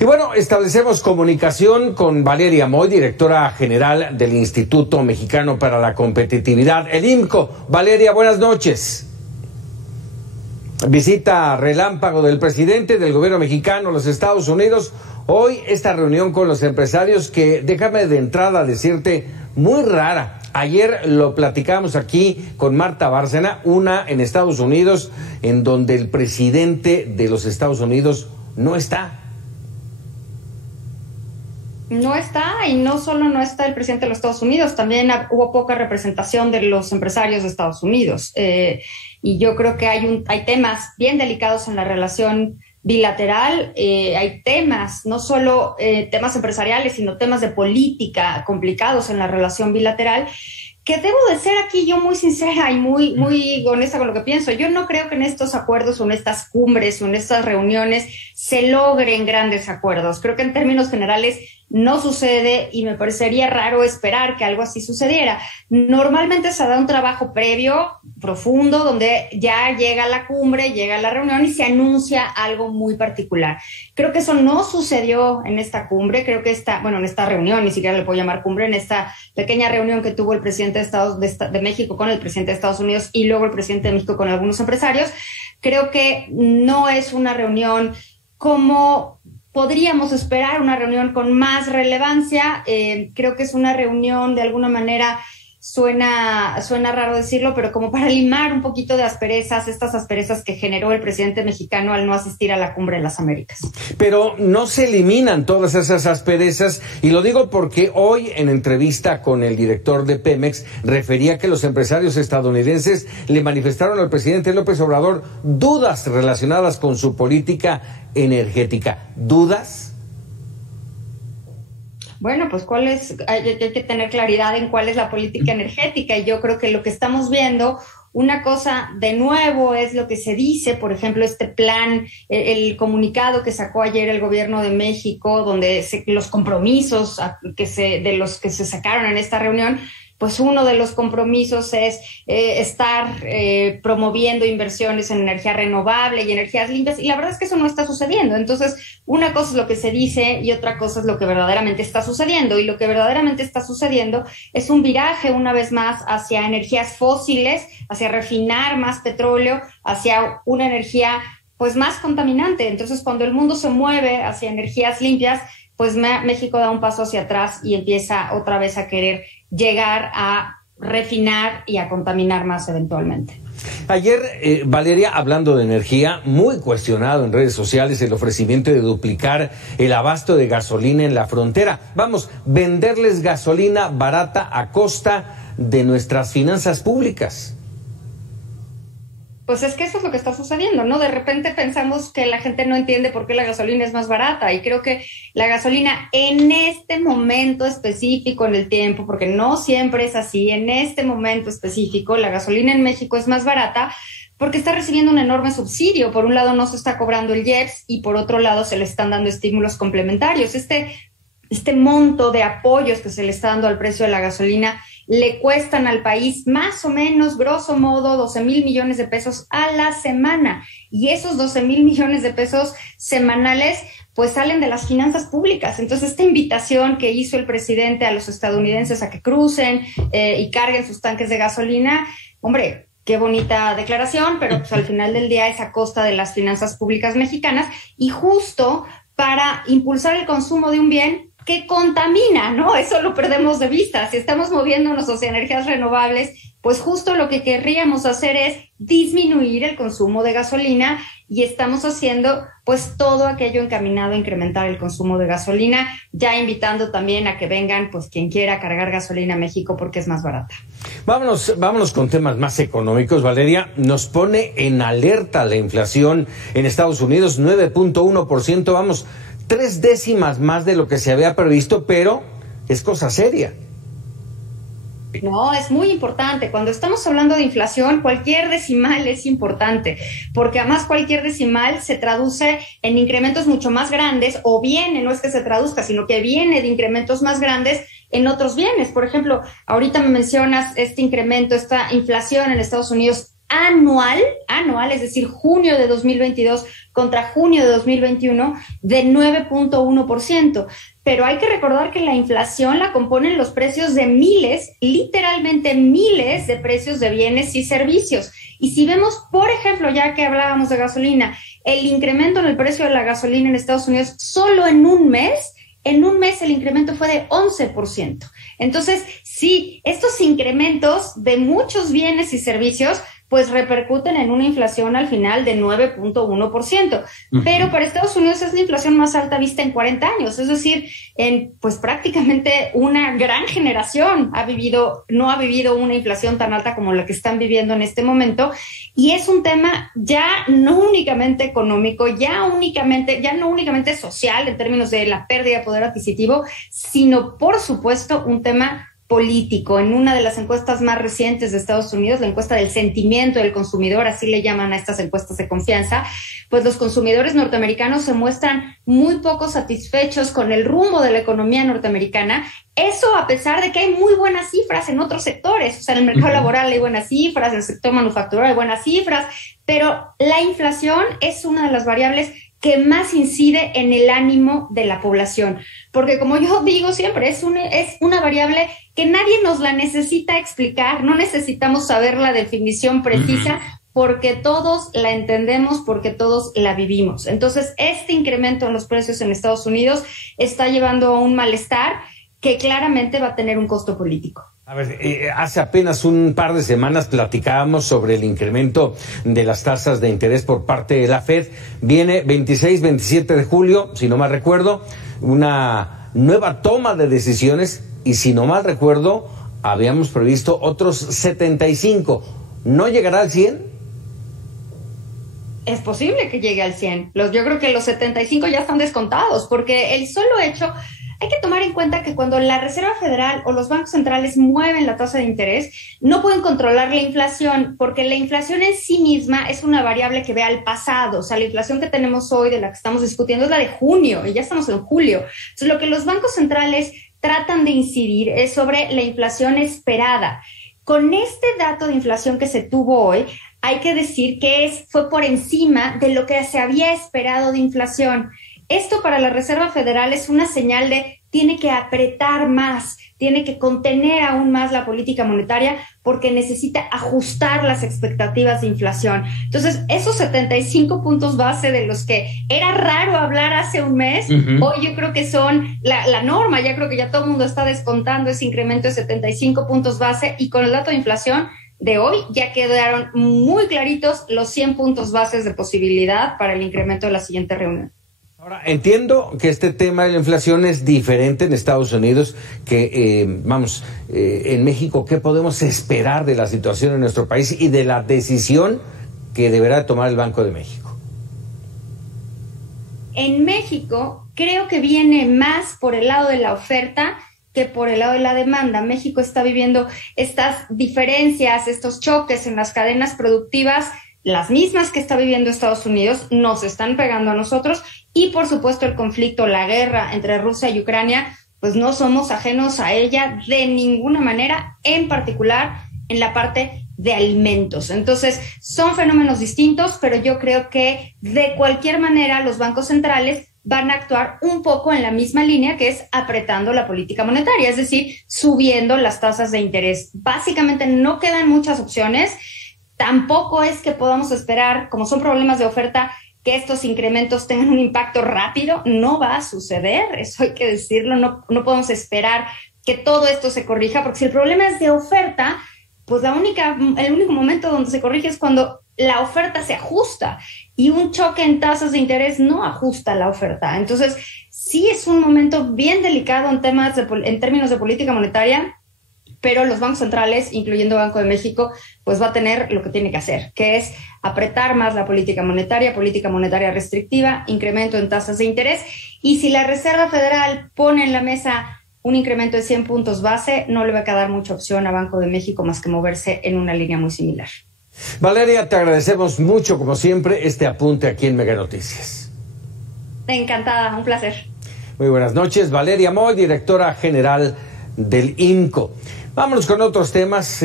Y bueno, establecemos comunicación con Valeria Moy, directora general del Instituto Mexicano para la Competitividad, el IMCO. Valeria, buenas noches. Visita relámpago del presidente del gobierno mexicano a los Estados Unidos. Hoy esta reunión con los empresarios que, déjame de entrada decirte, muy rara. Ayer lo platicamos aquí con Marta Bárcena, una en Estados Unidos, en donde el presidente de los Estados Unidos no está. No está, y no solo no está el presidente de los Estados Unidos, también hubo poca representación de los empresarios de Estados Unidos. Y yo creo que hay temas bien delicados en la relación bilateral, hay temas, no solo temas empresariales, sino temas de política complicados en la relación bilateral, que debo de ser aquí yo muy sincera y muy honesta con lo que pienso. Yo no creo que en estos acuerdos o en estas cumbres o en estas reuniones se logren grandes acuerdos. Creo que en términos generales no sucede y me parecería raro esperar que algo así sucediera. Normalmente se da un trabajo previo, profundo, donde ya llega la cumbre, llega la reunión y se anuncia algo muy particular. Creo que eso no sucedió en esta cumbre, creo que en esta reunión, ni siquiera le puedo llamar cumbre, en esta pequeña reunión que tuvo el presidente de México con el presidente de Estados Unidos y luego el presidente de México con algunos empresarios. Creo que no es una reunión como podríamos esperar, una reunión con más relevancia. Creo que es una reunión, de alguna manera, suena raro decirlo, pero como para limar un poquito de asperezas, estas asperezas que generó el presidente mexicano al no asistir a la Cumbre de las Américas. Pero no se eliminan todas esas asperezas, y lo digo porque hoy en entrevista con el director de Pemex refería que los empresarios estadounidenses le manifestaron al presidente López Obrador dudas relacionadas con su política energética. ¿Dudas? Bueno, pues hay que tener claridad en cuál es la política energética, y yo creo que lo que estamos viendo, una cosa de nuevo es lo que se dice, por ejemplo, este plan, el comunicado que sacó ayer el gobierno de México, donde los compromisos de los que se sacaron en esta reunión, pues uno de los compromisos es estar promoviendo inversiones en energía renovable y energías limpias, y la verdad es que eso no está sucediendo. Entonces, una cosa es lo que se dice y otra cosa es lo que verdaderamente está sucediendo, y lo que verdaderamente está sucediendo es un viraje, una vez más, hacia energías fósiles, hacia refinar más petróleo, hacia una energía pues más contaminante. Entonces, cuando el mundo se mueve hacia energías limpias, pues México da un paso hacia atrás y empieza otra vez a querer llegar a refinar y a contaminar más eventualmente. Ayer, Valeria, hablando de energía, muy cuestionado en redes sociales el ofrecimiento de duplicar el abasto de gasolina en la frontera. Vamos, venderles gasolina barata a costa de nuestras finanzas públicas. Pues es que eso es lo que está sucediendo, ¿no? De repente pensamos que la gente no entiende por qué la gasolina es más barata, y creo que la gasolina en este momento específico en el tiempo, porque no siempre es así, en este momento específico la gasolina en México es más barata porque está recibiendo un enorme subsidio. Por un lado no se está cobrando el IEPS y por otro lado se le están dando estímulos complementarios. Este monto de apoyos que se le está dando al precio de la gasolina le cuestan al país más o menos, grosso modo, 12,000 millones de pesos a la semana. Y esos 12,000 millones de pesos semanales pues salen de las finanzas públicas. Entonces, esta invitación que hizo el presidente a los estadounidenses a que crucen y carguen sus tanques de gasolina, hombre, qué bonita declaración, pero pues al final del día es a costa de las finanzas públicas mexicanas, y justo para impulsar el consumo de un bien que contamina, ¿no? Eso lo perdemos de vista. Si estamos moviéndonos hacia energías renovables, pues justo lo que querríamos hacer es disminuir el consumo de gasolina, y estamos haciendo pues todo aquello encaminado a incrementar el consumo de gasolina, ya invitando también a que vengan pues quien quiera cargar gasolina a México porque es más barata. Vámonos con temas más económicos, Valeria. Nos pone en alerta la inflación en Estados Unidos, 9.1%, vamos, 3 décimas más de lo que se había previsto, pero es cosa seria. No, es muy importante. Cuando estamos hablando de inflación, cualquier decimal es importante, porque además cualquier decimal se traduce en incrementos mucho más grandes, o viene, no es que se traduzca, sino que viene de incrementos más grandes en otros bienes. Por ejemplo, ahorita me mencionas este incremento, esta inflación en Estados Unidos anual, es decir, junio de 2022 contra junio de 2021, de 9.1%. Pero hay que recordar que la inflación la componen los precios de miles, literalmente miles de precios de bienes y servicios. Y si vemos, por ejemplo, ya que hablábamos de gasolina, el incremento en el precio de la gasolina en Estados Unidos solo en un mes el incremento fue de 11%. Entonces, sí, estos incrementos de muchos bienes y servicios pues repercuten en una inflación al final de 9.1%. Pero para Estados Unidos es la inflación más alta vista en 40 años. Es decir, en pues prácticamente una gran generación no ha vivido una inflación tan alta como la que están viviendo en este momento. Y es un tema ya no únicamente económico, ya no únicamente social en términos de la pérdida de poder adquisitivo, sino por supuesto un tema político. En una de las encuestas más recientes de Estados Unidos, la encuesta del sentimiento del consumidor, así le llaman a estas encuestas de confianza, pues los consumidores norteamericanos se muestran muy poco satisfechos con el rumbo de la economía norteamericana. Eso a pesar de que hay muy buenas cifras en otros sectores, o sea, en el mercado laboral hay buenas cifras, en el sector manufacturero hay buenas cifras, pero la inflación es una de las variables que más incide en el ánimo de la población. Porque como yo digo siempre, es una variable que nadie nos la necesita explicar, no necesitamos saber la definición precisa, porque todos la entendemos, porque todos la vivimos. Entonces, este incremento en los precios en Estados Unidos está llevando a un malestar que claramente va a tener un costo político. A ver, hace apenas un par de semanas platicábamos sobre el incremento de las tasas de interés por parte de la Fed. Viene 26, 27 de julio, si no mal recuerdo, una nueva toma de decisiones y si no mal recuerdo, habíamos previsto otros 75. ¿No llegará al 100? Es posible que llegue al 100. Yo creo que los 75 ya están descontados, porque el solo hecho... Hay que tomar en cuenta que cuando la Reserva Federal o los bancos centrales mueven la tasa de interés, no pueden controlar la inflación, porque la inflación en sí misma es una variable que ve al pasado. O sea, la inflación que tenemos hoy, de la que estamos discutiendo, es la de junio, y ya estamos en julio. Entonces, lo que los bancos centrales tratan de incidir es sobre la inflación esperada. Con este dato de inflación que se tuvo hoy, hay que decir que fue por encima de lo que se había esperado de inflación. Esto para la Reserva Federal es una señal de tiene que apretar más, tiene que contener aún más la política monetaria porque necesita ajustar las expectativas de inflación. Entonces, esos 75 puntos base de los que era raro hablar hace un mes, hoy yo creo que son la norma. Ya creo que ya todo el mundo está descontando ese incremento de 75 puntos base y con el dato de inflación de hoy ya quedaron muy claritos los 100 puntos bases de posibilidad para el incremento de la siguiente reunión. Ahora, entiendo que este tema de la inflación es diferente en Estados Unidos que, en México. ¿Qué podemos esperar de la situación en nuestro país y de la decisión que deberá tomar el Banco de México? En México creo que viene más por el lado de la oferta que por el lado de la demanda. México está viviendo estas diferencias, estos choques en las cadenas productivas, las mismas que está viviendo Estados Unidos, nos están pegando a nosotros y por supuesto el conflicto, la guerra entre Rusia y Ucrania, pues no somos ajenos a ella de ninguna manera, en particular en la parte de alimentos. Entonces son fenómenos distintos, pero yo creo que de cualquier manera los bancos centrales van a actuar un poco en la misma línea, que es apretando la política monetaria, es decir, subiendo las tasas de interés. Básicamente no quedan muchas opciones. Tampoco es que podamos esperar, como son problemas de oferta, que estos incrementos tengan un impacto rápido. No va a suceder, eso hay que decirlo. No podemos esperar que todo esto se corrija, porque si el problema es de oferta, pues el único momento donde se corrige es cuando la oferta se ajusta, y un choque en tasas de interés no ajusta la oferta. Entonces, sí es un momento bien delicado en términos de política monetaria, pero los bancos centrales, incluyendo Banco de México, pues va a tener lo que tiene que hacer, que es apretar más la política monetaria restrictiva, incremento en tasas de interés, y si la Reserva Federal pone en la mesa un incremento de 100 puntos base, no le va a quedar mucha opción a Banco de México más que moverse en una línea muy similar. Valeria, te agradecemos mucho, como siempre, este apunte aquí en Mega Noticias. Encantada, un placer. Muy buenas noches, Valeria Moy, directora general del INCO. Vámonos con otros temas.